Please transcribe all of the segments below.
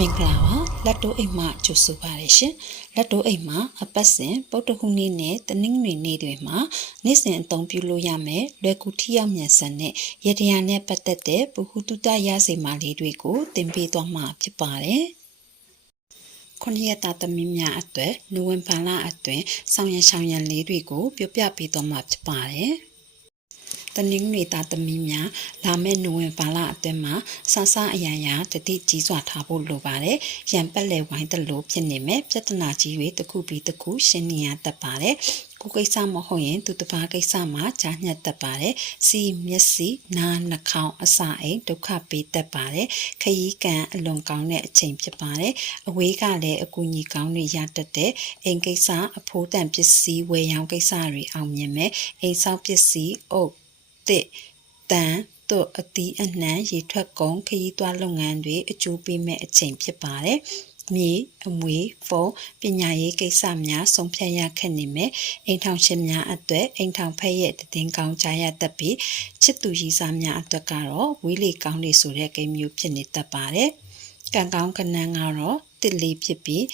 မင်္ဂလာပါလက်တိုးအိမ်မှကြိုဆိုပါရရှင်လက်တိုးအိမ်မှာအပတ်စဉ်ပုတ်တခုနေ့နဲ့တနင်္ဂနွေနေ့တွေမှာနေ့စဉ်အသုံးပြုလို့ရမယ်လွယ်ကူထိရောက်မြန်ဆန်တဲ့ရတရားနဲ့ပတ်သက်တဲ့ပုဟုတုတရစေမာလေးတွေကိုသင်ပေးသွားမှာဖြစ်ပါတယ်ခုနှစ်ရက်သားသမီးများအတွက်နိုဝင်ဘာလအတွင်းဆောင်ရန်ဆောင်ရန်လေးတွေကို ပြောပြပေးသွားမှာဖြစ်ပါတယ် တနင်္ဂနွေသားသမီးများလာမယ့်နိုဝင်ဘာလအတွင်းမှာဆဆအရာရာတတိကြီးစွာထားဖို့လိုပါတယ်။ရံပက်လေဝိုင်းတလို့ဖြစ်နေမယ်ပြဿနာကြီးတွေတစ်ခုပြီးတစ်ခုရှင်းနေရတတ်ပါတယ်။ကိုယ်ကိစ္စမဟုတ်ရင်သူတစ်ပါးကိစ္စမှာကြားညက်တတ်ပါတယ်။စီမျက်စိနားနှာခေါင်းအစာအိမ်ဒုက္ခပေးတတ်ပါတယ်။ခရီးကန်အလွန်ကောင်းတဲ့အချိန်ဖြစ်ပါတယ်။အဝေးကလည်းအကူအညီကောင်းတွေရတတ်တဲ့အိမ်ကိစ္စအဖိုးတန်ပစ္စည်းဝယ်ရောင်းကိစ္စတွေအောင်မြင်မယ်။အိမ်ဆောက်ပစ္စည်းအုပ် တစ်တန်တို့အတီးအနှံရေထွက်ကုန်ခရီးသွားလုပ်ငန်းတွေအကျိုးပေးမဲ့အချိန်ဖြစ်ပါတယ်။မြေအမွေဖုန်းပညာရေးကိစ္စများဆုံးဖြတ်ရခက်နေမယ်အိမ်ထောင်ရှင်များအတွက်အိမ်ထောင်ဖက်ရဲ့တည်င်းကောင်းကြားရတတ်ပြီးချစ်သူရည်စားများအတွက်ကတော့ဝေးလေကောင်းနေဆိုတဲ့ကိန်းမျိုးဖြစ်နေတတ်ပါတယ်။ကံကောင်းကနန်းကတော့တစ်လေးဖြစ်ပြီး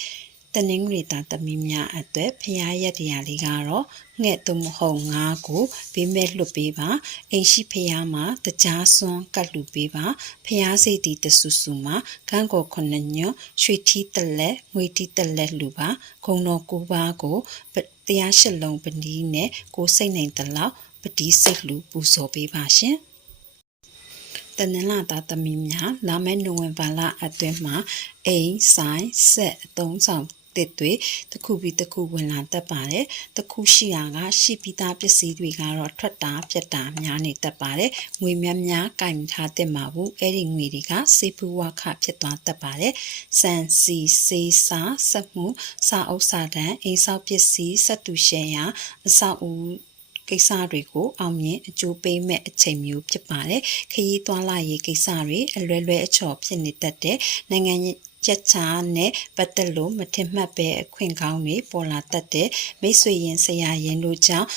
တနင်္ဂနွေသားသမီးများအတွက်ဖျားရက်တရားလေးကတော့ငှက်သို့မဟုတ်ငါးကိုဘေးမဲ့လွတ်ပေးပါအိမ်ရှိဖျားမှာတကြားစွန်းကတ်လူပေးပါဖျားစိတ်တီတဆူဆူမှာခန်းကိုခုနှစ်ညွန့်ရွှေထီးတလက်ငွေထီးတလက်လူပါဂုံတော်ကိုပါကိုတရားရှစ်လုံးပဏီးနဲ့ကိုစိတ်နိုင်တလောက်ပတိစိတ်လူပူဇော်ပေးပါရှင်တနင်္လာသားသမီးများလာမယ့်နိုဝင်ဘာလအတွင်းမှာအိမ်ဆိုင်ဆက်အသုံးဆောင် တစ်တွေတစ်ခုပြီးတစ်ခုဝင်လာတတ်ပါတယ်။တစ်ခုရှိတာကရှိပြီးသားပစ္စည်းတွေကတော့ထွက်တာပြက်တာများနေတတ်ပါတယ်။ငွေများများကင်ထားတဲ့မှာဘူးအဲ့ဒီငွေတွေကစေပူဝါခဖြစ်သွားတတ်ပါတယ်။စံစီစေးစာစက်မှုစာအုပ်စာတမ်းအိမ်ဆောက်ပစ္စည်းစက်တူရှယ်ယာအဆောက်အဦကိစ္စတွေကိုအောင်မြင်အကျိုးပေးမဲ့အချိန်မျိုးဖြစ်ပါတယ်။ခရီးသွားလာရေးကိစ္စတွေအလွယ်လွယ်အချော်ဖြစ်နေတတ်တဲ့နိုင်ငံ ချက်ချာနဲ့ပတ်သက်လို့မထင်မှတ်ပဲအခွင့်ကောင်းတွေပေါ်လာတတ်တဲ့မိတ်ဆွေရင်ဆရာရင်တို့ကြောင့်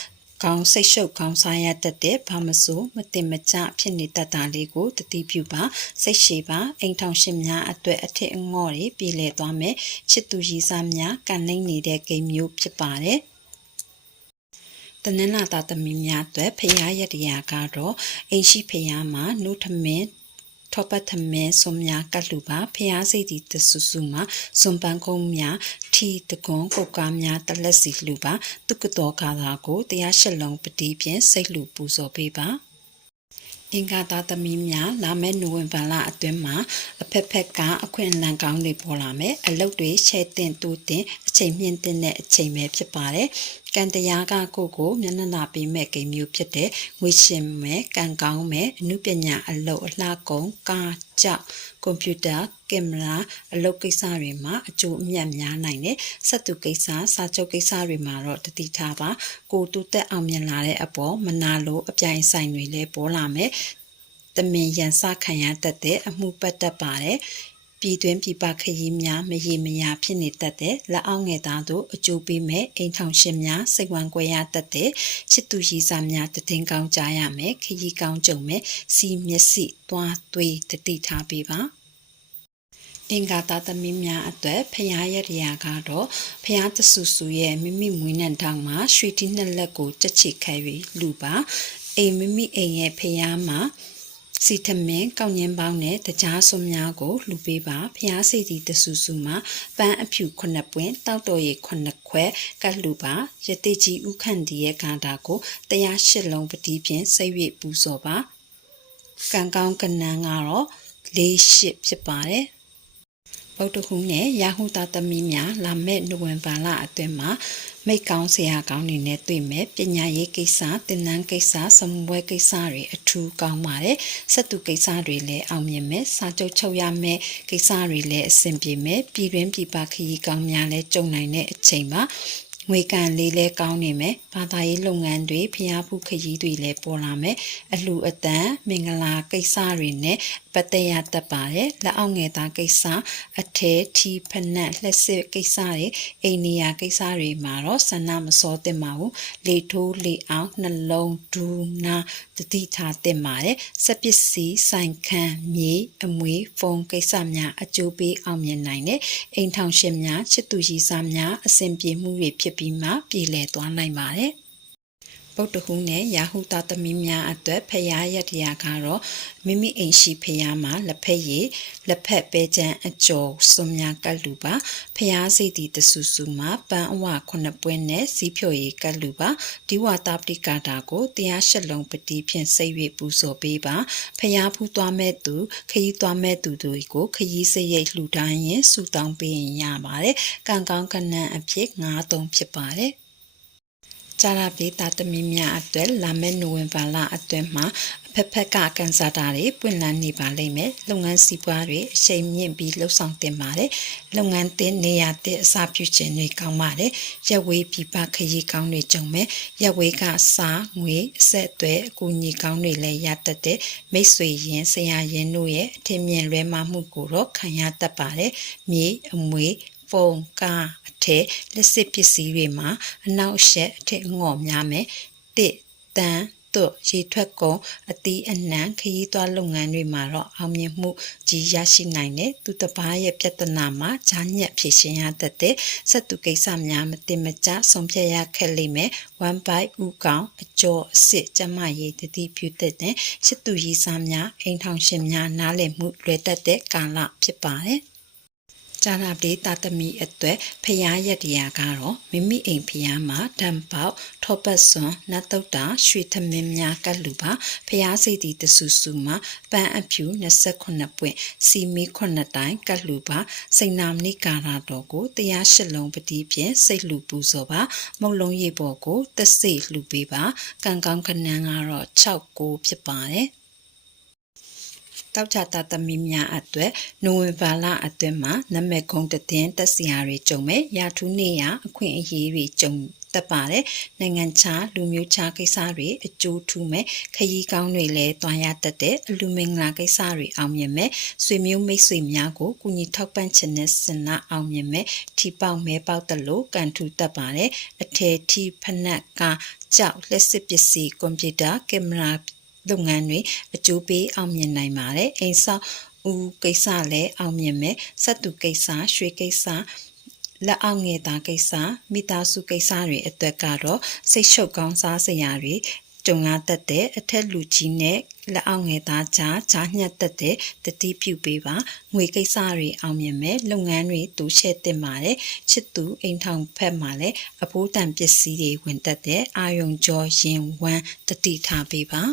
ကောင်းစိတ်ရှုပ်ကောင်းစားရတတ်တဲ့ဘာမဆိုမတင်မကျဖြစ်နေတတ်တာလေးကိုတတိပြုပါစိတ်ရှိပါအိမ်ထောင်ရှင်များအတွက်အထက်အငေါ့တွေပြည်လည်သွားမယ်ချစ်သူရည်စားများကန်နိုင်နေတဲ့ဂိမ်းမျိုးဖြစ်ပါတယ်တနင်္လာသားသမီးများအတွက်ဖရာရတရားကတော့အိမ်ရှိဖရာမှာနှုတ်ထမင်း ထောပတ်သမဲဆုံများကတ်လူပါဖျားစိတ်ဒီတဆူဆူမှာစွန်ပန်းကုန်းများထီတကွန်ကုတ်ကားများတလက်စီလူပါတုကတော်ကားသာကိုတရားရှစ်လုံးပတိဖြင့်စိတ်လူပူဇော်ပေးပါ အင်္ဂါသားသမီးများလာမယ့်နိုဝင်ဘာလအတွင်းမှာအဖက်ဖက်ကအခွင့်အလမ်းကောင်းတွေပေါ်လာမယ်အလုပ်တွေချဲ့တင်တူတင်အချိန်မြင့်တဲ့အချိန်ပဲဖြစ်ပါတယ်ကံတရားကကိုကိုမျက်နှာနာပေးမဲ့ကိမျိုးဖြစ်တဲ့ငွေရှင်မဲ့ကံကောင်းမဲ့အမှုပညာအလုပ်အလှကုန်ကားကြောက်ကွန်ပျူတာ ကင်မရာအလုပ်ကိစ္စတွေမှာအကျိုးအမြတ်များနိုင်တယ်စက်သူကိစ္စစာချုပ်ကိစ္စတွေမှာတော့တတိထားပါကိုတူတက်အောင်မြင်လာတဲ့အပေါ်မနာလို့အပြိုင်ဆိုင်တွေလည်းပေါ်လာမယ်တမင်ရန်စခံရတတ်တဲ့အမှုပတ်တတ်ပါတယ်ပြည်တွင်းပြည်ပခရီးများမရေမရာဖြစ်နေတတ်တဲ့လက်အောက်ငယ်သားတို့အကျိုးပေးမဲ့အိမ်ထောင်ရှင်များစိတ်ဝမ်းကွဲရတတ်တဲ့ချစ်သူရည်စားများတည်င်းကောင်းကြရမယ်ခရီးကောင်းကြုံမဲ့စီမျက်စိသွားသွေးတတိထားပေးပါ အင်္ဂါသားသမီးများအတွက်ဖျားရတရားကတော့ဖျားတဆူဆူရဲ့မိမိမွေးနှံတောင်မှာရွှေတီနှစ်လက်ကိုကြက်ချစ်ခဲပြီးလူပါအိမ်မိမိအိမ်ရဲ့ဖျားမှာစီထမင်းကောက်ညင်းပေါင်းနဲ့တကြားစွန်းများကိုလှူပေးပါဖျားစီတီတဆူဆူမှာပန်းအဖြူခုနှစ်ပွင့်တောက်တော်ရည်ခုနှစ်ခွဲကတ်လှူပါရတိကြီးဥခန့်ဒီရဲ့ကာတာကိုတရားရှစ်လုံးပတိဖြင့်စိတ်၍ပူဇော်ပါကံကောင်းကနန်းကတော့လေးရှစ်ဖြစ်ပါတယ် ဗုဒ္ဓဟူးနဲ့ရာဟုသားသမီးများလာမဲ့နိုဝင်ဘာလအတွင်းမှာမိတ်ကောင်းဆရာကောင်းတွေနဲ့တွေ့မယ်ပညာရေးကိစ္စတင်နန်းကိစ္စစမပွဲကိစ္စတွေအထူးကောင်းပါတယ်စက်သူကိစ္စတွေလည်းအောင်မြင်မယ်စာချုပ်ချုပ်ရမယ်ကိစ္စတွေလည်းအဆင်ပြေမယ်ပြည်တွင်းပြည်ပခရီးကောင်းများလည်းကြုံနိုင်တဲ့အချိန်ပါငွေကန်လေးလဲကောင်းနေမယ်ဘာသာရေးလုပ်ငန်းတွေဖျားဖူးခရီးတွေလည်းပေါ်လာမယ်အလှအတန်မင်္ဂလာကိစ္စတွေနဲ့ ပပတ်သက်ရတတ်ပါတယ်လက်အောက်ငယ်သားကိစ္စအထဲထီဖနက်လက်စစ်ကိစ္စတွေအိမ်နေရကိစ္စတွေမှာတော့ဆန္ဒမစောသင့်ပါဘူးလေထိုးလေအောင်နှလုံးဒူနာတတိထားသင့်ပါတယ်စက်ပစ္စည်းဆိုင်ခန်းမြေအမွေဖုန်းကိစ္စများအကျိုးပေးအောင်မြင်နိုင်တဲ့အိမ်ထောင်ရှင်များချစ်သူရည်စားများအစဉ်ပြေမှုတွေဖြစ်ပြီးမှပြည်လည်သွားနိုင်ပါတယ် ဗုဒ္ဓဟူးနဲ့ရာဟုတသမီးများအတွက်ဖရာရတရာကတော့မိမိအိမ်ရှိဖရာမှာလက်ဖက်ရည်လက်ဖက်ပဲချမ်းအကျော်စွန်များကတ်လူပါဖရာစိတ်တီတဆူဆူမှာပန်းအဝခုနှစ်ပွဲနဲ့စီးဖြိုရည်ကတ်လူပါဒီဝတာပတိကာတာကိုတရားရှစ်လုံးပတိဖြင့်စိတ်၍ပူဇော်ပေးပါဖရာဖူးသွားမဲ့သူခရီးသွားမဲ့သူတွေကိုခရီးစရိတ်လှူဒါန်းရင်ဆူတောင်းပေးရင်ရပါတယ်ကံကောင်းကနန်းအဖြစ်9-3ဖြစ်ပါတယ် ကြရပေတာသမီများအတွက်လာမယ့်နိုဝင်ဘာလအတွင်းမှာအဖက်ဖက်ကကန်ဆာတာတွေပွင့်လန်းနေပါလိမ့်မယ်လုပ်ငန်းစီးပွားတွေအချိန်မြင့်ပြီးလှုပ်ဆောင်တင်ပါတယ်လုပ်ငန်းတင်နေရာတဲ့အစပြုခြင်းတွေကောင်းပါတယ်ရက်ဝေးပြပခရီးကောင်းတွေကြုံမယ်ရက်ဝေးကစားငွေအဆက်အသွဲအကူအညီကောင်းတွေလည်းရတတ်တဲ့မိတ်ဆွေရင်ဆရာရင်တို့ရဲ့အထင်မြင်လွဲမှားမှုကိုတော့ခံရတတ်ပါတယ်မြေအမွေ ဖုန်းကားအထက်လက်စစ်ပစ္စည်းတွေမှာအနောက်ရှက်အထက်ငေါ့များမယ်တစ်တန်တို့ရေထွက်ကုန်အသီးအနှံခရီးသွားလုပ်ငန်းတွေမှာတော့အောင်မြင်မှုကြီးရရှိနိုင်တဲ့သူတစ်ပါးရဲ့ပြဿနာမှာဈာညက်ဖြေရှင်းရတတ်တဲ့စက်သူကိစ္စများမတင်မကျဆုံးဖြတ်ရခက်လိမ့်မယ် one byte ဥကောင်အကျော်အစ်စ်ကျမရေးတတိပြုတဲ့တဲ့ရှစ်သူရေးစားများအိမ်ထောင်ရှင်များနားလည်မှုလွယ်တတ်တဲ့ကာလဖြစ်ပါတယ် ကြာနာပလေးတာသမီအတွက်ဖျားရက်တရားကတော့မိမိအိမ်ဖျားမှာဓာတ်ပေါက်ထောပတ်စွန်နတ်တုတ်တာရွှေသမင်းများကလူပါဖျားစိတ်တီတဆူဆူမှာပန်းအဖြူ28ပွင့်စီမီ9တိုင်းကလူပါစိန်နာမနိကာရာတော်ကိုတရားရှစ်လုံးပတိဖြင့်စိတ်လူပူဇော်ပါမုတ်လုံးရေပေါ်ကိုတဆိတ်လှူပေးပါကံကောင်းခဏန်းကတော့6ကိုဖြစ်ပါတယ် တောက်ချတာသမီးများအတွက်နိုဝင်ဘာလအတွင်းမှာနမကုံတည်င်းတက်စရာတွေကြုံမဲ့ရာထူးနေရအခွင့်အရေးတွေကြုံတက်ပါတယ်နိုင်ငံခြားလူမျိုးခြားကိစ္စတွေအကျိုးထူးမဲ့ခရီးကောင်းတွေလည်းတွားရတတ်တဲ့အလူမင်္ဂလာကိစ္စတွေအောင်မြင်မဲ့ဆွေမျိုးမိတ်ဆွေများကိုကုညီထောက်ပံ့ခြင်းနဲ့စင်နာအောင်မြင်မဲ့ထီပေါက်မဲပေါက်တလို့ကန်ထူတက်ပါတယ်အထယ်ထီဖနက်ကကြောက်လက်စစ်ပစ္စည်းကွန်ပျူတာကင်မရာ လုပ်ငန်းတွေအကျိုးပေးအောင်မြင်နိုင်ပါတယ်အိမ်ဆောက်ဦးကိစ္စလည်းအောင်မြင်မယ်စက်တူကိစ္စရွှေကိစ္စလက်အောက်ငယ်သားကိစ္စမိသားစုကိစ္စတွေအတွက်ကတော့စိတ်ရှုပ်ကောင်းစားစရာတွေကြုံရတတ်တဲ့အထက်လူကြီးနဲ့လက်အောက်ငယ်သားကြားကြားညှက်တတ်တဲ့တတိပြုပေးပါငွေကိစ္စတွေအောင်မြင်မဲ့လုပ်ငန်းတွေတူရှက်တင်ပါတယ်ချစ်သူအိမ်ထောင်ဖက်မှာလည်းအဖိုးတန်ပစ္စည်းတွေဝင်တတ်တဲ့အာယုံကြောရင်ဝမ်းတတိထားပေးပါ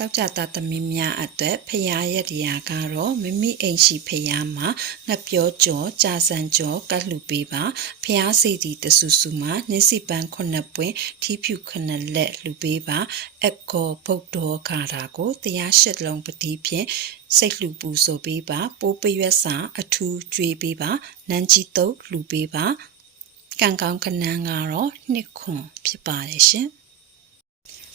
တောက်ကြတာသမီးများအတွက်ဖရာရက်တရားကတော့မိမိအိမ်ရှိဖရာမှာငှက်ပြောကြောကြာစံကြောကတ်လူပေးပါဖရာစီတီတဆူဆူမှာနှင်းစီပန်းခုနှစ်ပွင့်ထီးဖြူခုနှစ်လက်လူပေးပါအကောဗုဒ္ဓောခါတာကိုတရားရှစ်လုံးပတိဖြင့်စိတ်လှူပူဆိုပေးပါပိုးပရွက်စာအထူးကြွေးပေးပါနန်းကြီးတုပ်လှူပေးပါကံကောင်းကနန်းကတော့နှစ်ခွန်ဖြစ်ပါတယ်ရှင်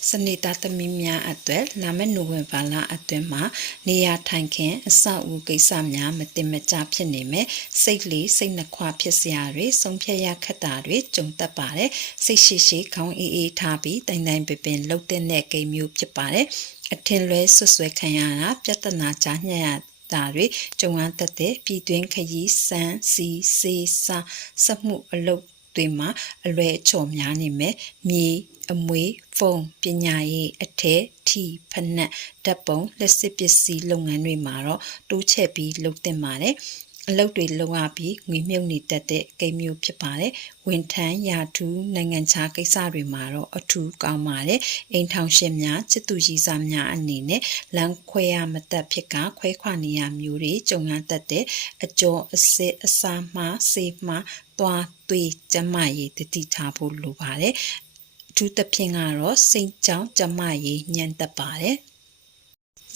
စနေသားသမီးများအတွက်လာမယ့်နိုဝင်ဘာလအတွင်းမှာနေရာထိုင်ခင်းအဆောက်အဦကိစ္စများမတင်မကျဖြစ်နေမယ်စိတ်လေးစိတ်နှခွဖြစ်စရာတွေဆုံးဖြတ်ရခက်တာတွေကြုံတတ်ပါတယ်စိတ်ရှိရှိခေါင်းအေးအေးထားပြီးတိုင်တိုင်ပင်ပင်လှုပ်တဲ့ကိမ်းမျိုးဖြစ်ပါတယ်အထင်လွဲဆွဆွဲခံရတာပြဿနာကြားညှက်ရတာတွေကြုံရတတ်တဲ့ပြည်တွင်းခရီးစံစီစေးစာစက်မှုအလုပ် တွေမှာအလွယ်အချော်များနေမယ်မြေအမွေဖုန်းပညာရေးအထက်ထီဖနက်ဓာတ်ပုံလက်စစ်ပစ္စည်းလုပ်ငန်းတွေမှာတော့တိုးချက်ပြီးလုပ်တင်ပါတယ်အလုပ်တွေလုပ်ရပြီးငွေမြုပ်နေတတ်တဲ့ကိန်းမျိုးဖြစ်ပါတယ်။ဝန်ထမ်းရာထူးနိုင်ငံခြားကိစ္စတွေမှာတော့အထူးကောင်းပါတယ်။အိမ်ထောင်ရှင်များချစ်သူရည်စားများအနေနဲ့လမ်းခွဲရမတတ်ဖြစ်ကခွဲခွာနေရမျိုးတွေကြုံရတတ်တဲ့အကျော်အစစ်အစာမှစေမှသွားသွေးကျမရေးတတိထားဖို့လိုပါတယ်။အထူးသဖြင့်ကတော့စိတ်ကြောင့်ကျမရေးညံတက်ပါတယ်။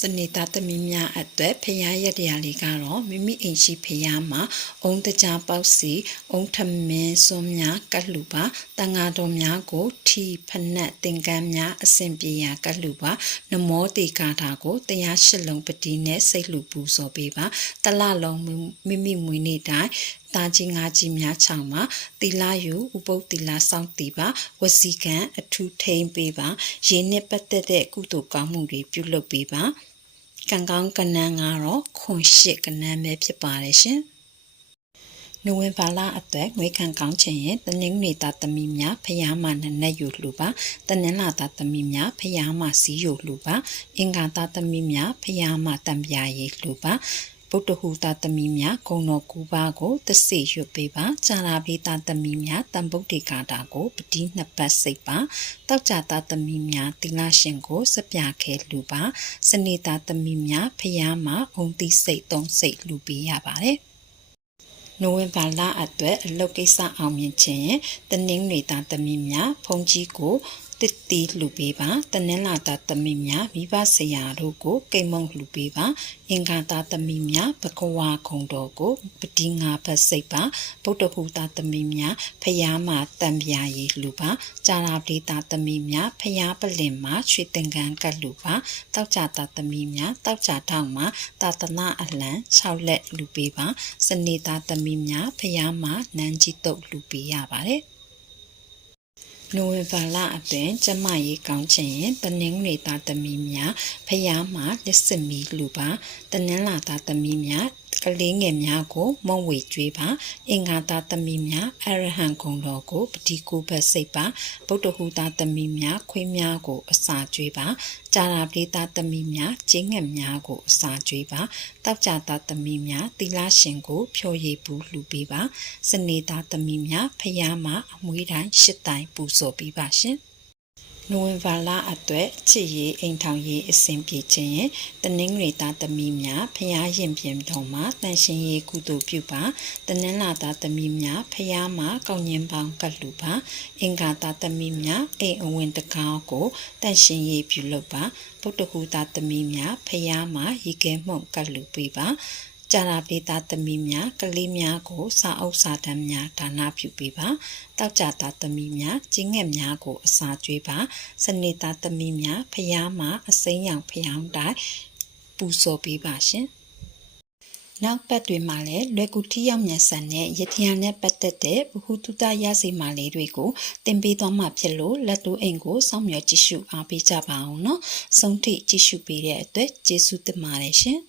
စနေသားသမီးများအတွက်ဖရားရက်တရားလေးကတော့မိမိအိမ်ရှိဖရားမှာအုံတကြားပေါက်စီအုံထမင်းစွန်းများကတ်လူပါတန်ဃာတော်များကိုထီဖနက်တင်ကန်းများအစဉ်ပြေရာကတ်လူပါနမောတေကာထာကိုတရားရှစ်လုံးပတိနဲ့စိတ်လူပူဇော်ပေးပါတလလုံးမိမိမွေနေ့တိုင်း တာကြီးငါကြီးများချောင်းမှာတီလာယူဥပုပ်တီလာစောင့်တီပါဝစီကံအထူးထိန်ပေးပါရင်းနဲ့ပတ်သက်တဲ့ကုသိုလ်ကောင်းမှုတွေပြုလုပ်ပေးပါကံကောင်းကနန်းကတော့ခွန်ရှစ်ကနန်းပဲဖြစ်ပါတယ်ရှင်နိုဝင်ဘာလအတွက်ငွေခံကောင်းခြင်းရဲ့တနင်္ဂနွေသားသမီးများဖျားမှနနက်ယူလှူပါတနင်္လာသားသမီးများဖျားမှစီးယူလှူပါအင်္ဂါသားသမီးများဖျားမှတံပြာရည်လှူပါ ဗုဒ္ဓဟူတာသမီးများဂုံတော်ကူပါကိုတဆိရွတ်ပေးပါဇာနာပိတာသမီးများတံဗုဒ္ဓေကာတာကိုပတိနှစ်ပတ်စိတ်ပါတောက်ကြတာသမီးများတိလရှင်ကိုစပြခဲလူပါ စနေတာသမီးများဖျားမှာအုံတိစိတ်သုံးစိတ်လူပေးရပါတယ်နိုဝင်ဘာလအတွက်အလုပ်ကိစ္စအောင်မြင်ခြင်းတနင်္ဂနွေသားသမီးများဖုန်ကြီးကို တစ်တီလှူပေးပါတနင်္လာသားသမီးများမိဘဆရာတို့ကိုကိမုံလှူပေးပါအင်္ဂါသားသမီးများဘဂဝါခုံတော်ကိုပတိငါဘတ်စိတ်ပါဗုဒ္ဓဟူသားသမီးများဖျားမှာတံပြာရည်လှူပါကြာရာပတိသားသမီးများဖျားပလင်မှာရွှေတင်ကန်ကတ်လှူပါတောက်ကြသားသမီးများတောက်ကြထောက်မှာတာသနာအလံ6လက်လှူပေးပါစနေသားသမီးများဖျားမှာနန်းကြီးတုတ်လှူပေးရပါတယ် နိုဝင်ဘာလအတွင်းကျမရေးကောင်းခြင်းရင်တနင်္ဂနွေသားသမီးများဖျားမှာလက်စမီလူပါတနင်္လာသားသမီးများ ကလေးငယ်များကိုမုံဝေကျွေးပါအင်္ဂါသားသမီးများအရဟံဂုံတော်ကိုပတိကူဘတ်စိတ်ပါဗုဒ္ဓဟူသားသမီးများခွေးများကိုအစာကျွေးပါကြာရာပရိသသမီးများကျင်းငက်များကိုအစာကျွေးပါတောက်ကြသားသမီးများသီလရှင်ကို ဖြော်ရည်ပူလှူပေးပါစနေသားသမီးများဖျားမှာအမွေးတိုင်းရှစ်တိုင်းပူဇော်ပေးပါရှင် နိုဝင်ဘာလအတွက်ချစ်ရေးအိမ်ထောင်ရေးအစဉ်ပြေခြင်းရင်တနင်္ဂနွေသားသမီးများဖျားရင်ပြင်တော်မှာတန်ရှင်ရေးကုသိုလ်ပြုပါတနင်္လာသားသမီးများဖျားမှာကောင်းညင်ပေါင်းကတ်လူပါအင်္ဂါသားသမီးများအိမ်အဝင်တကားကိုတန်ရှင်ရေးပြုလုပ်ပါဗုဒ္ဓဟူသားသမီးများဖျားမှာရေကဲမှုန့်ကတ်လူပေးပါ ကြာနာပေတာသမီးများကလေးများကိုစာအုပ်စာတမ်းများဒါနပြုပေးပါတောက်ကြတာသမီးများကျင်းငက်များကိုအစာကျွေးပါစနေတာသမီးများဖျားမှာအစိမ်းရောင်ဖျောင်းတိုင်းပူဇော်ပေးပါရှင်နောက်ပတ်တွေမှာလည်းလွယ်ကူထိရောက်မြန်ဆန်တဲ့ရထရန်နဲ့ပတ်သက်တဲ့ဘ ഹു တုတရစီမာလေးတွေကိုတင်ပေးသွားမှာဖြစ်လို့လက်တူအိမ်ကိုစောင့်မျှော်ကြည့်ရှုအားပေးကြပါအောင်နော်။ဆုံးထိကြည့်ရှုပေးတဲ့အတွက်ကျေးဇူးတင်ပါတယ်ရှင်။